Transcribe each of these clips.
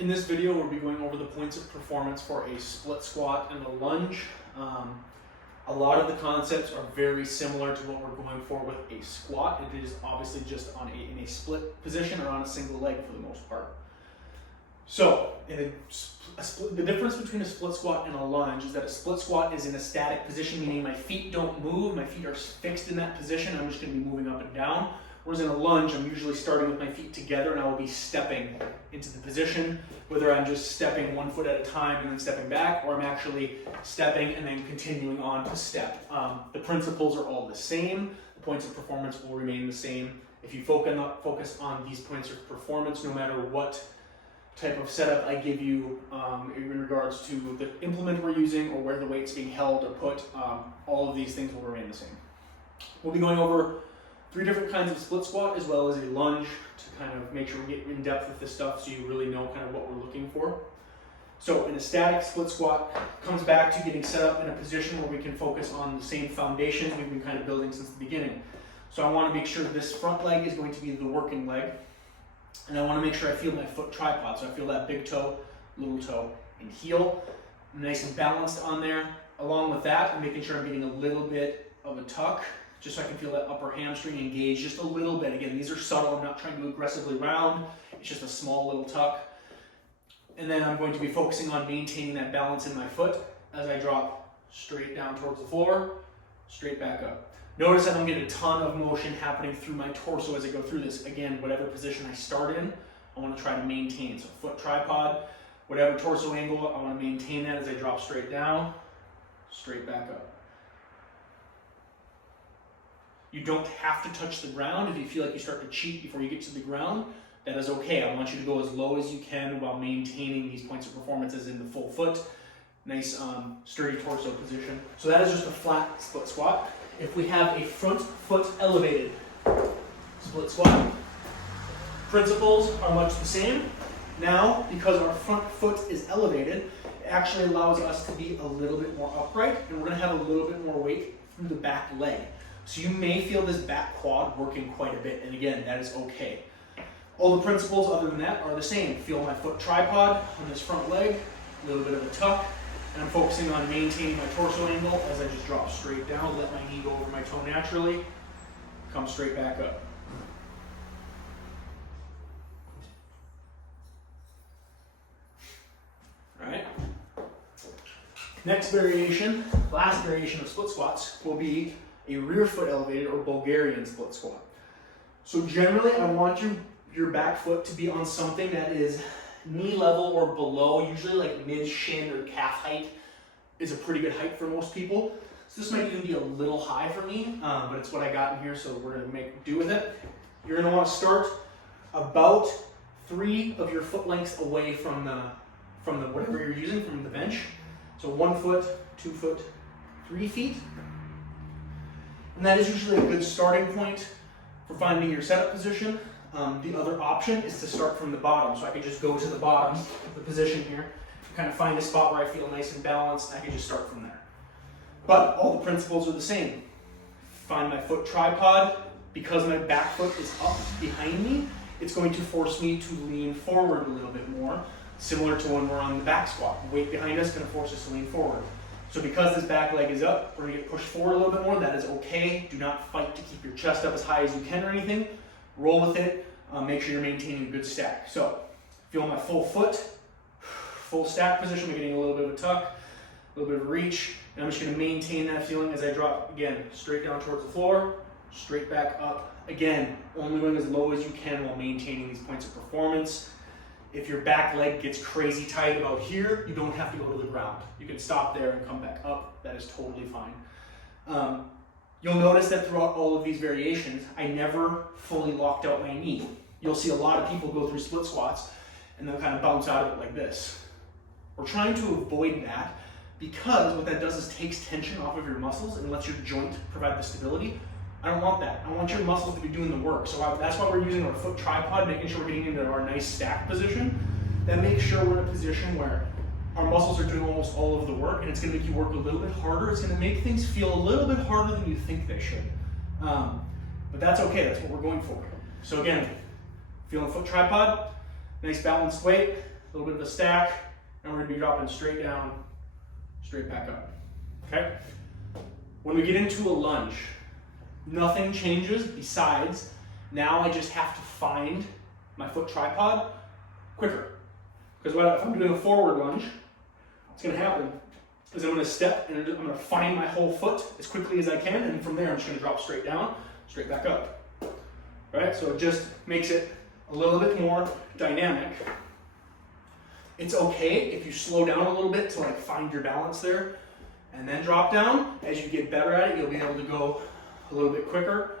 In this video, we'll be going over the points of performance for a split squat and a lunge. A lot of the concepts are very similar to what we're going for with a squat. It is obviously just in a split position or on a single leg for the most part. So, the difference between a split squat and a lunge is that a split squat is in a static position, meaning my feet don't move, my feet are fixed in that position, I'm just going to be moving up and down. Whereas in a lunge, I'm usually starting with my feet together and I will be stepping into the position, whether I'm just stepping one foot at a time and then stepping back, or I'm actually stepping and then continuing on to step. The principles are all the same. The points of performance will remain the same. If you focus on these points of performance, no matter what type of setup I give you in regards to the implement we're using or where the weight's being held or put, all of these things will remain the same. We'll be going over 3 different kinds of split squat as well as a lunge to kind of make sure we get in depth with this stuff so you really know kind of what we're looking for. So in a static split squat, comes back to getting set up in a position where we can focus on the same foundations we've been kind of building since the beginning. So I want to make sure this front leg is going to be the working leg, and I want to make sure I feel my foot tripod. So I feel that big toe, little toe, and heel, nice and balanced on there. Along with that, I'm making sure I'm getting a little bit of a tuck, just so I can feel that upper hamstring engaged just a little bit. Again, these are subtle. I'm not trying to aggressively round. It's just a small little tuck. And then I'm going to be focusing on maintaining that balance in my foot as I drop straight down towards the floor, straight back up. Notice I don't get a ton of motion happening through my torso as I go through this. Again, whatever position I start in, I want to try to maintain. So foot tripod, whatever torso angle, I want to maintain that as I drop straight down, straight back up. You don't have to touch the ground. If you feel like you start to cheat before you get to the ground, that is okay. I want you to go as low as you can while maintaining these points of performance as in the full foot. Nice sturdy torso position. So that is just a flat split squat. If we have a front foot elevated split squat, principles are much the same. Now, because our front foot is elevated, it actually allows us to be a little bit more upright, and we're going to have a little bit more weight through the back leg. So you may feel this back quad working quite a bit, and again, that is okay. All the principles other than that are the same. Feel my foot tripod on this front leg, a little bit of a tuck, and I'm focusing on maintaining my torso angle as I just drop straight down, let my knee go over my toe naturally, come straight back up. All right. Next variation, last variation of split squats will be a rear foot elevated or Bulgarian split squat. So generally I want your back foot to be on something that is knee level or below, usually like mid shin or calf height is a pretty good height for most people. So this might even be a little high for me, but it's what I got in here, so we're gonna make do with it. You're gonna wanna start about 3 of your foot lengths away from the whatever you're using, from the bench. So 1 foot, 2 foot, 3 feet. And that is usually a good starting point for finding your setup position. The other option is to start from the bottom. So I could just go to the bottom of the position here, kind of find a spot where I feel nice and balanced, and I can just start from there. But all the principles are the same. Find my foot tripod. Because my back foot is up behind me, it's going to force me to lean forward a little bit more, similar to when we're on the back squat. Weight behind us is going to force us to lean forward. So because this back leg is up, we're going to get pushed forward a little bit more. That is okay. Do not fight to keep your chest up as high as you can or anything. Roll with it. Make sure you're maintaining a good stack. So feel my full foot, full stack position. We're getting a little bit of a tuck, a little bit of a reach. And I'm just going to maintain that feeling as I drop, again, straight down towards the floor, straight back up. Again, only going as low as you can while maintaining these points of performance. If your back leg gets crazy tight about here, you don't have to go to the ground. You can stop there and come back up. That is totally fine. You'll notice that throughout all of these variations, I never fully locked out my knee. You'll see a lot of people go through split squats and they'll kind of bounce out of it like this. We're trying to avoid that because what that does is takes tension off of your muscles and lets your joint provide the stability. I don't want that. I want your muscles to be doing the work. So that's why we're using our foot tripod, making sure we're getting into our nice stack position. That makes sure we're in a position where our muscles are doing almost all of the work, and it's going to make you work a little bit harder. It's going to make things feel a little bit harder than you think they should. But that's okay. That's what we're going for. So again, feeling foot tripod, nice balanced weight, a little bit of a stack, and we're gonna be dropping straight down, straight back up, okay? When we get into a lunge, nothing changes besides now I just have to find my foot tripod quicker. Because if I'm doing a forward lunge, what's gonna happen is I'm gonna step and I'm gonna find my whole foot as quickly as I can, and from there I'm just gonna drop straight down, straight back up. Right? So it just makes it a little bit more dynamic. It's okay if you slow down a little bit to like find your balance there and then drop down. As you get better at it, you'll be able to go a little bit quicker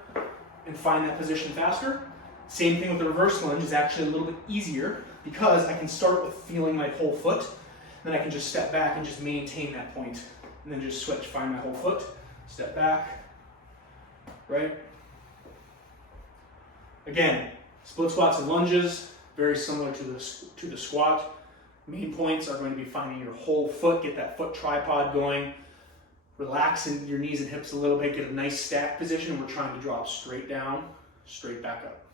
and find that position faster. Same thing with the reverse lunge, is actually a little bit easier because I can start with feeling my whole foot, then I can just step back and just maintain that point, and then just switch, find my whole foot, step back, right? Again, split squats and lunges, very similar to the squat. Main points are going to be finding your whole foot, get that foot tripod going, relaxing your knees and hips a little bit, get a nice stack position. We're trying to drop straight down, straight back up.